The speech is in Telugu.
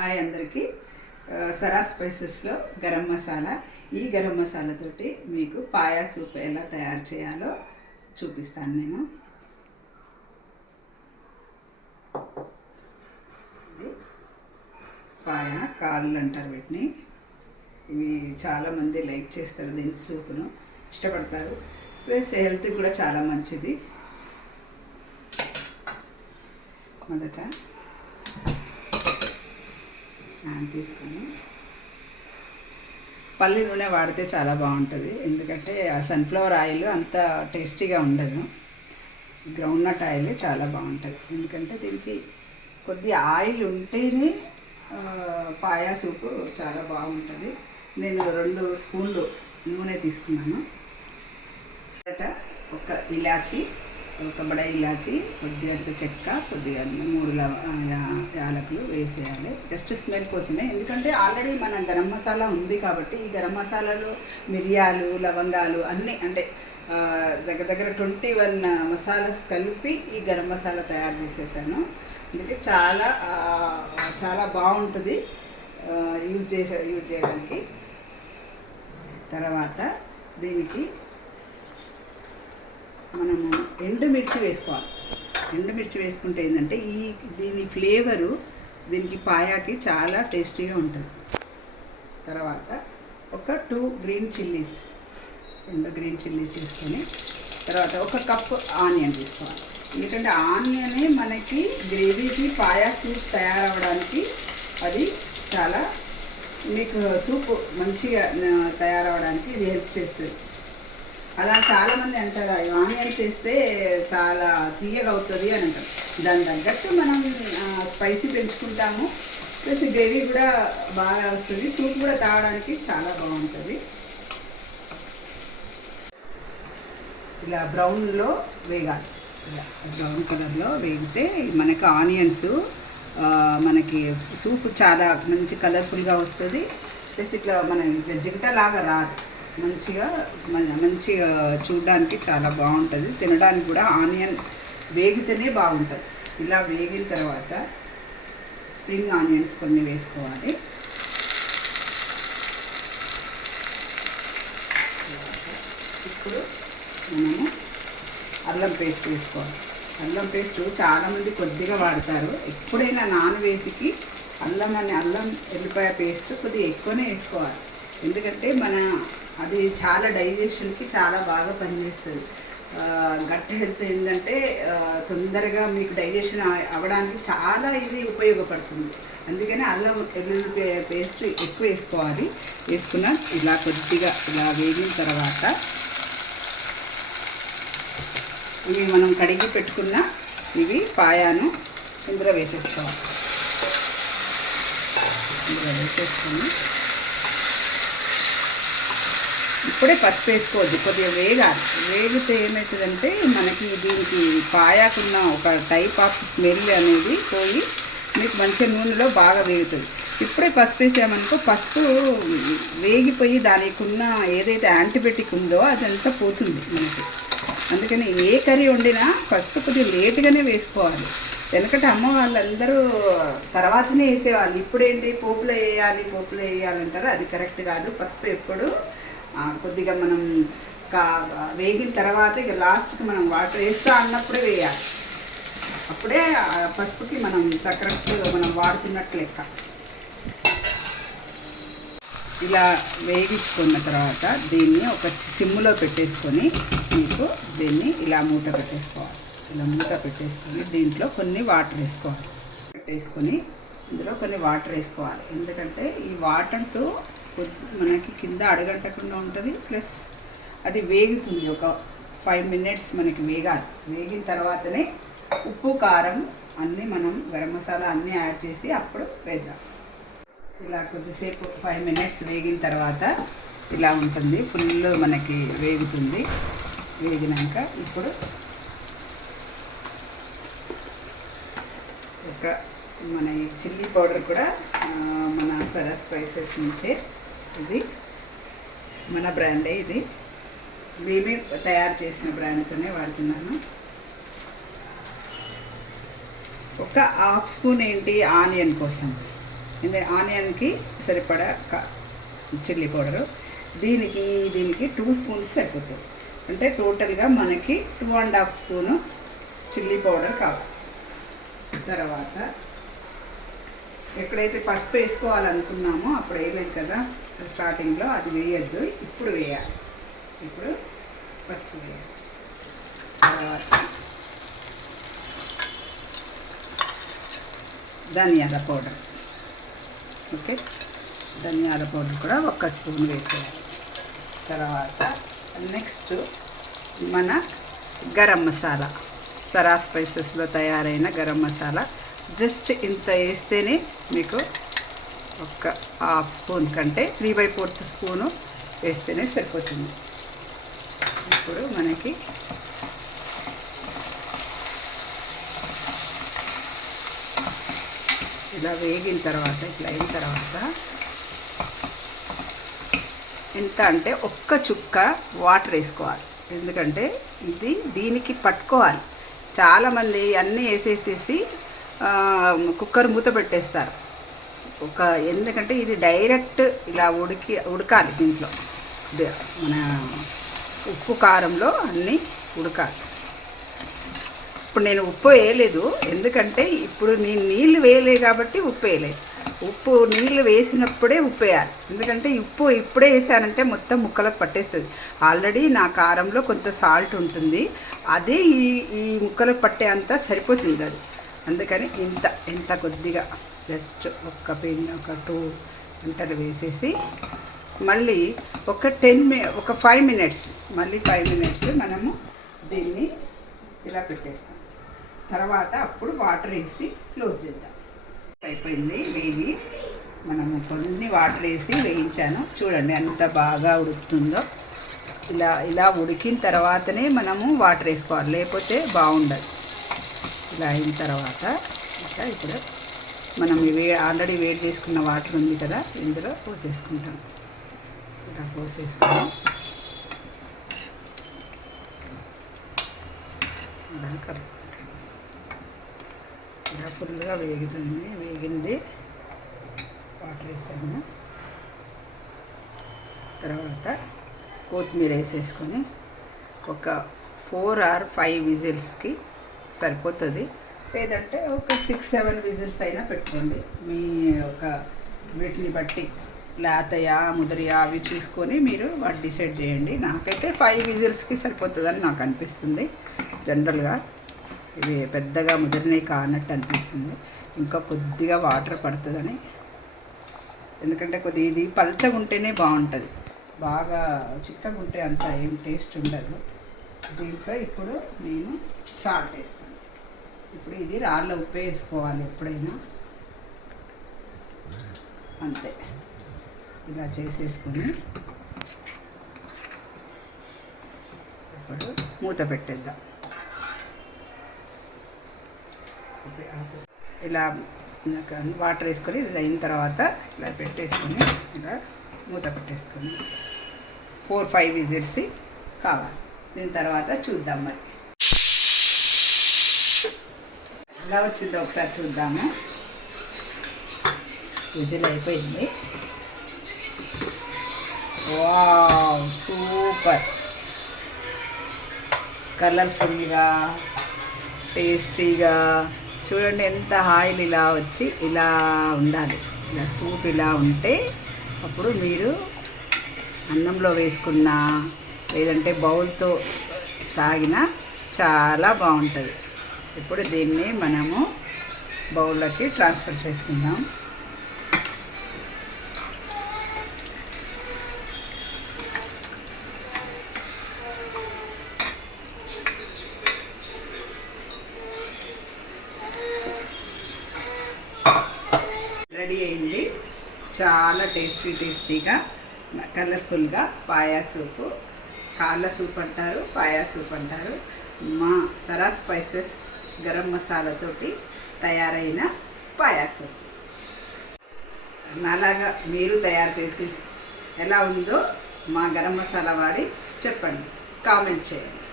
హాయ్ అందరికీ. సరా స్పైసెస్లో గరం మసాలా. ఈ గరం మసాలా తోటి మీకు పాయా సూప్ ఎలా తయారు చేయాలో చూపిస్తాను నేను. పాయా కాళ్ళు అంటారు వీటిని. ఇవి చాలామంది లైక్ చేస్తారు, దీని సూప్ను ఇష్టపడతారు. ప్లస్ హెల్త్ కూడా చాలా మంచిది. మొదట తీసుకొని పల్లి నూనె వాడితే చాలా బాగుంటుంది, ఎందుకంటే ఆ సన్ఫ్లవర్ ఆయిల్ అంత టేస్టీగా ఉండదు. గ్రౌండ్నట్ ఆయిల్ చాలా బాగుంటుంది, ఎందుకంటే దీనికి కొద్ది ఆయిల్ ఉంటేనే పాయా సూపు చాలా బాగుంటుంది. నేను 2 స్పూన్లు నూనె తీసుకున్నాను. ఒక ఇలాచి, ఒక బడ ఇలాచి, కొద్దిగా చెక్క, కొద్దిగా 3 యాలకులు వేసేయాలి. జస్ట్ స్మెల్ కోసమే, ఎందుకంటే ఆల్రెడీ మన గరం మసాలా ఉంది కాబట్టి ఈ గరం మసాలాలో మిరియాలు, లవంగాలు అన్నీ, అంటే దగ్గర 21 మసాలాస్ కలిపి ఈ గరం మసాలా తయారు చేసేసాను. అందుకే చాలా బాగుంటుంది యూజ్ చేయడానికి. తర్వాత దీనికి మనము ఎండుమిర్చి వేసుకోవాలి. ఎండుమిర్చి వేసుకుంటే ఏంటంటే దీని ఫ్లేవరు దీనికి పాయాకి చాలా టేస్టీగా ఉంటుంది. తర్వాత ఒక 2 గ్రీన్ చిల్లీస్, 2 గ్రీన్ చిల్లీస్ వేసుకొని, తర్వాత 1 కప్పు ఆనియన్ తీసుకోవాలి. ఎందుకంటే ఆనియనే మనకి గ్రేవీకి పాయా సూప్ తయారవడానికి అది చాలా మీకు సూప్ మంచిగా తయారవడానికి ఇది హెల్ప్ చేస్తుంది. అలా చాలామంది అంటారు ఆనియన్స్ వేస్తే చాలా తీయగా అవుతుంది అని అంటారు. దాని తగ్గట్టు మనం స్పైసీ పెంచుకుంటాము, ప్లస్ గ్రేవీ కూడా బాగా వస్తుంది, సూప్ కూడా తాగడానికి చాలా బాగుంటుంది. ఇలా బ్రౌన్లో వేగాలి. ఇలా బ్రౌన్ కలర్లో వేగితే మనకి ఆనియన్స్, మనకి సూప్ చాలా మంచి కలర్ఫుల్గా వస్తుంది. ప్లస్ ఇట్లా మన జింటలాగా రాదు, మంచిగా చూడడానికి చాలా బాగుంటుంది. తినడానికి కూడా ఆనియన్ వేగితేనే బాగుంటుంది. ఇలా వేగిన తర్వాత స్ప్రింగ్ ఆనియన్స్ కొన్ని వేసుకోవాలి. ఇప్పుడు మనము అల్లం పేస్ట్ వేసుకోవాలి. అల్లం పేస్ట్ చాలామంది కొద్దిగా వాడతారు. ఎప్పుడైనా నాన్ వేసికి అల్లం ఎల్లిపాయ పేస్ట్ కొద్దిగా ఎక్కువనే వేసుకోవాలి, ఎందుకంటే అది చాలా డైజెషన్కి చాలా బాగా పనిచేస్తుంది. గట్ హెల్త్ ఏంటంటే తొందరగా మీకు డైజెషన్ అవ్వడానికి చాలా ఇది ఉపయోగపడుతుంది. అందుకని అల్లం వెల్లుల్లి పేస్ట్ ఎక్కువ వేసుకోవాలి. వేసుకున్న ఇలా కొద్దిగా ఇలా వేగిన తర్వాత ఇవి మనం కడిగి పెట్టుకున్న పాయాను ఇందులో వేసేసుకోవాలి. ఇందులో వేసేసుకొని ఇప్పుడే పసుపు వేసుకోవద్దు, కొద్దిగా వేగాలి. వేగితే ఏమవుతుందంటే మనకి దీనికి పాయాకున్న ఒక టైప్ ఆఫ్ స్మెల్ అనేది పోయి మీకు మంచిగా నూనెలో బాగా వేగుతుంది. ఇప్పుడే పసుపు వేసామనుకో, పసుపు వేగిపోయి దానికి ఉన్న ఏదైతే యాంటీబయాటిక్ ఉందో అదంతా పోతుంది మనకి. అందుకని ఏ కర్రీ వండినా పసుపు కొద్దిగా లేటుగానే వేసుకోవాలి. ఎందుకంటే అమ్మ వాళ్ళందరూ తర్వాతనే వేసేవాళ్ళు. ఇప్పుడేంటి పోపులో వేయాలంటారు, అది కరెక్ట్ కాదు. పసుపు ఎప్పుడు కొద్దిగా మనం వేగిన తర్వాత ఇక లాస్ట్కి మనం వాటర్ వేస్తా అన్నప్పుడే వేయాలి. అప్పుడే పసుపుకి మనం చక్కెరకి మనం వాడుతున్నట్టు లెక్క. ఇలా వేగించుకున్న తర్వాత దీన్ని ఒక సిమ్లో పెట్టేసుకొని మీకు దీన్ని ఇలా మూత పెట్టేసుకోవాలి. ఇలా మూత పెట్టేసుకొని దీంట్లో కొన్ని వాటర్ వేసుకోవాలి. ఇందులో కొన్ని వాటర్ వేసుకోవాలి, ఎందుకంటే ఈ వాటర్తో మనకి కింద అడగంటకుండా ఉంటుంది. ప్లస్ అది వేగుతుంది, ఒక 5 minutes మనకి వేగాలి. వేగిన తర్వాతనే ఉప్పు, కారం అన్నీ మనం గరం మసాలా అన్నీ యాడ్ చేసి అప్పుడు వేద్దాం. ఇలా కొద్దిసేపు 5 minutes వేగిన తర్వాత ఇలా ఉంటుంది, ఫుల్ మనకి వేగుతుంది. వేగినాక ఇప్పుడు మన ఈ చిల్లీ పౌడర్ కూడా మన సరా స్పైసెస్ నుంచే, ఇది మన బ్రాండే. ఇది మేమే తయారు చేసిన బ్రాండ్తోనే వాడుతున్నాను. ఒక 1/2 స్పూన్ ఆనియన్ కోసం, ఇది ఆనియన్కి సరిపడా చిల్లీ పౌడరు, దీనికి 2 స్పూన్స్ సరిపోతుంది. అంటే టోటల్గా మనకి 2.5 స్పూను చిల్లీ పౌడర్ కావాలి. తర్వాత ఎక్కడైతే పసుపు వేసుకోవాలనుకున్నామో అప్పుడు వేయలేదు కదా స్టార్టింగ్లో, అది వేయద్దు, ఇప్పుడు వేయాలి. ఇప్పుడు పసుపు వేయాలి. తర్వాత ధనియాల పౌడర్, ఓకే, ధనియాల పౌడర్ కూడా 1 స్పూన్ వేసేయాలి. తర్వాత నెక్స్ట్ మన గరం మసాలా, సరా స్పైసెస్లో తయారైన గరం మసాలా, జస్ట్ ఇంత వేస్తేనే మీకు 1/2 స్పూన్ కంటే 3/4 స్పూను వేస్తేనే సరిపోతుంది. ఇప్పుడు మనకి ఇలా వేగిన తర్వాత, ఇట్లా అయిన తర్వాత ఎంత అంటే 1 చుక్క వాటర్ వేసుకోవాలి. ఎందుకంటే దీనికి పట్టుకోవాలి. చాలామంది అన్నీ వేసేసేసి కుక్కర్ మూత పెట్టేస్తారు. ఎందుకంటే ఇది డైరెక్ట్ ఇలా ఉడకాలి. దీంట్లో మన ఉప్పు కారంలో అన్నీ ఉడకాలి. ఇప్పుడు నేను ఉప్పు వేయలేదు, ఎందుకంటే ఇప్పుడు నేను నీళ్ళు వేయలేదు కాబట్టి ఉప్పు వేయలేదు. ఉప్పు నీళ్ళు వేసినప్పుడే ఉప్పు వేయాలి. ఎందుకంటే ఉప్పు ఇప్పుడే వేసానంటే మొత్తం ముక్కలకు పట్టేస్తుంది. ఆల్రెడీ నా కారంలో కొంత సాల్ట్ ఉంటుంది, అదే ఈ ముక్కలకు పట్టే అంతా సరిపోతుంది అది. అందుకని ఇంత కొద్దిగా జస్ట్ ఒక 2 గంటలు వేసేసి మళ్ళీ ఒక 5 మినిట్స్, మళ్ళీ 5 మినిట్స్ మనము దీన్ని ఇలా పెట్టేస్తాం. తర్వాత అప్పుడు వాటర్ వేసి క్లోజ్ చేద్దాం. అయిపోయింది వేగి, మనము కొన్ని వాటర్ వేసి వేయించాను. చూడండి ఎంత బాగా ఉడుకుతుందో. ఇలా ఉడికిన తర్వాతనే మనము వాటర్ వేసుకోవాలి, లేకపోతే బాగుండదు. ఇలా అయిన తర్వాత ఇప్పుడు మనం ఆల్రెడీ వేడి చేసుకున్న వాటర్ ఉంది కదా, ఇందులో పోసేసుకుంటాం. ఇలా పోసేసుకుని ఇలా కలుపుకుంటాం. ఇలా ఫుల్గా వేగింది వాటర్ వేసాము. తర్వాత కొత్తిమీర వేసేసుకొని ఒక 4 or 5 విజిల్స్కి సరిపోతుంది. లేదంటే ఒక 6-7 విజిల్స్ అయినా పెట్టుకోండి, మీ వీటిని బట్టి, లేతయా ముదిరియా అవి చూసుకొని మీరు వాటి డిసైడ్ చేయండి. నాకైతే 5 విజిల్స్కి సరిపోతుందని నాకు అనిపిస్తుంది. జనరల్గా ఇవి పెద్దగా ముదిరినవి కానట్టు అనిపిస్తుంది. ఇంకా కొద్దిగా వాటర్ పడుతుందని, ఎందుకంటే కొద్దిగా ఇది పల్చగా ఉంటేనే బాగుంటుంది, బాగా చిక్కగా ఉంటే అంత ఏం టేస్ట్ ఉండదు. దీంట్లో ఇప్పుడు నేను సాల్ట్ వేస్తాను. ఇప్పుడు ఇది రాళ్ళ ఉప్పు వేసుకోవాలి ఎప్పుడైనా, అంతే. ఇలా చేసేసుకుని ఇప్పుడు మూత పెట్టేద్దాం. ఇలా వాటర్ వేసుకొని ఇది అయిన తర్వాత ఇలా పెట్టేసుకొని ఇలా మూత పెట్టేసుకొని 4-5 విజిల్స్ కావాలి. దీని తర్వాత చూద్దాం మరి ఎలా వచ్చిందో ఒకసారి చూద్దాము. విజిల్ అయిపోయింది. వావ్, సూపర్, కలర్ఫుల్గా, టేస్టీగా. చూడండి ఎంత ఆయిల్ ఇలా వచ్చి ఇలా ఉండాలి. ఇలా సూప్ ఇలా ఉంటే అప్పుడు మీరు అన్నంలో వేసుకున్నా లేదంటే బౌల్తో తాగినా చాలా బాగుంటుంది. ఇప్పుడు దీన్ని మనము బౌల్లోకి ట్రాన్స్ఫర్ చేసుకుందాం. రెడీ అయింది. చాలా టేస్టీగా కలర్ఫుల్గా పాయా సూపు, కాళ్ళ సూప్ అంటారు, పాయా సూప్ అంటారు. మా సరా స్పైసెస్ గరం మసాలాతోటి తయారైన పాయా సూప్. అలాగా మీరు తయారు చేసి ఎలా ఉందో మా గరం మసాలా వాడి చెప్పండి, కామెంట్ చేయండి.